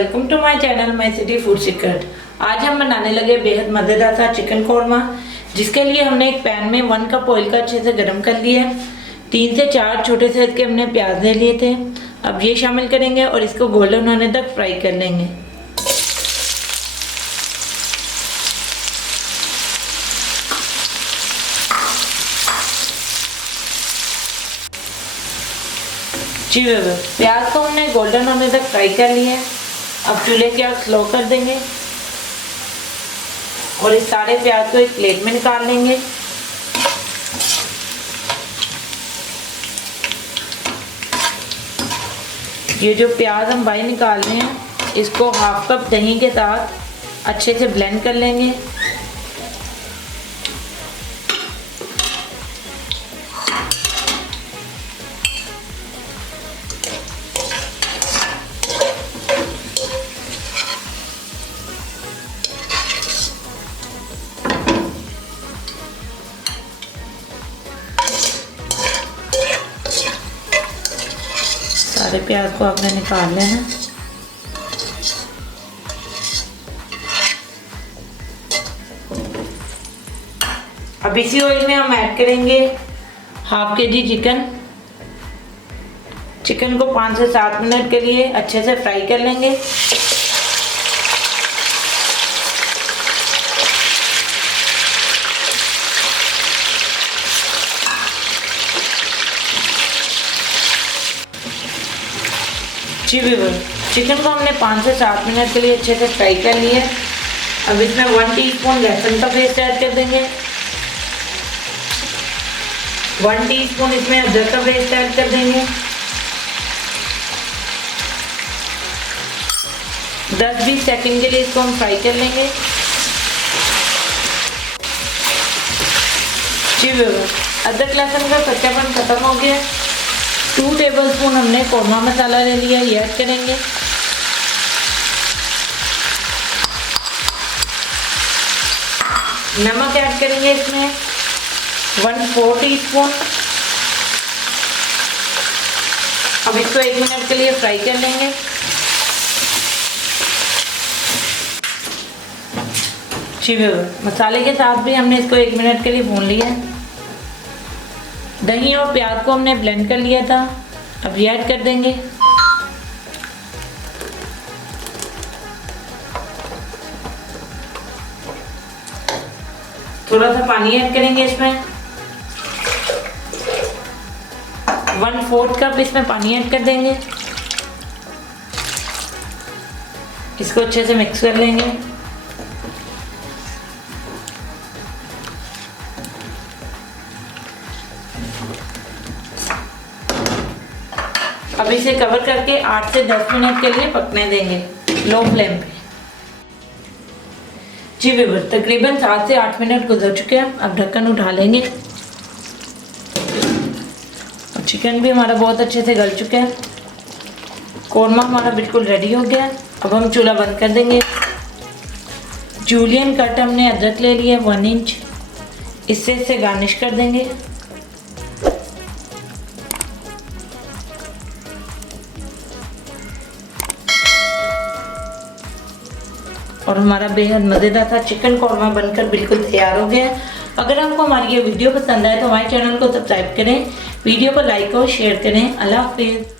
Welcome to my channel my city food secret. आज हम बनाने लगे बेहद मज़ेदार सा चिकन कोरमा, जिसके लिए हमने एक पैन में 1 कप ऑयल का अच्छे से गर्म कर लिया है। 3 से 4 छोटे साइज के हमने प्याज ले लिए थे। अब ये शामिल करेंगे और इसको गोल्डन होने तक फ्राई कर लेंगे। जी प्याज को हमने गोल्डन होने तक फ्राई कर लिया है। अब चूल्हे की आग स्लो कर देंगे और इस सारे प्याज को एक प्लेट में निकाल लेंगे। ये जो प्याज हम बाहर निकाल रहे हैं, इसको हाफ कप दही के साथ अच्छे से ब्लेंड कर लेंगे। सारे प्याज को आपने निकाल लेना। अब इसी ऑयल में हम ऐड करेंगे हाफ केजी चिकन को 5 से 7 मिनट के लिए अच्छे से फ्राई कर लेंगे। जी बिल्कुल, चिकन को हमने 5 से 7 मिनट के लिए अच्छे से फ्राई कर लिया है। अब इसमें 1 टीस्पून लहसुन का पेस्ट ऐड कर देंगे। 1 टीस्पून इसमें अदरक का पेस्ट ऐड कर देंगे। 10-20 सेकंड के लिए इसको हम फ्राई कर लेंगे। जी बिल्कुल, अदरक लहसुन का कच्चापन खत्म हो गया। 2 टेबलस्पून हमने कोरमा मसाला ले लिया, ये ऐड करेंगे। नमक ऐड करेंगे इसमें 1/4 टीस्पून। अब इसको 1 मिनट के लिए फ्राई कर लेंगे। जी मसाले के साथ भी हमने इसको 1 मिनट के लिए भून लिया है। दही और प्याज को हमने ब्लेंड कर लिया था, अब ये ऐड कर देंगे। थोड़ा सा पानी ऐड करेंगे इसमें। 1/4 कप इसमें पानी ऐड कर देंगे। इसको अच्छे से मिक्स कर लेंगे। अब इसे कवर करके 8 से 10 मिनट के लिए पकने देंगे लो फ्लेम पे। जी व्यूअर, तकरीबन 7 से 8 मिनट गुजर चुके हैं। अब ढक्कन उठा लेंगे और चिकन भी हमारा बहुत अच्छे से गल चुका है। कोरमा हमारा बिल्कुल रेडी हो गया है। अब हम चूल्हा बंद कर देंगे। जुलियन कट हमने अदरक ले लिया 1 इंच, इससे इसे गार्निश कर देंगे। और हमारा बेहद मज़ेदार सा चिकन कोरमा बनकर बिल्कुल तैयार हो गया है। अगर आपको हमारी ये वीडियो पसंद आए तो हमारे चैनल को सब्सक्राइब करें, वीडियो को लाइक और शेयर करें। अल्लाह हाफिज़।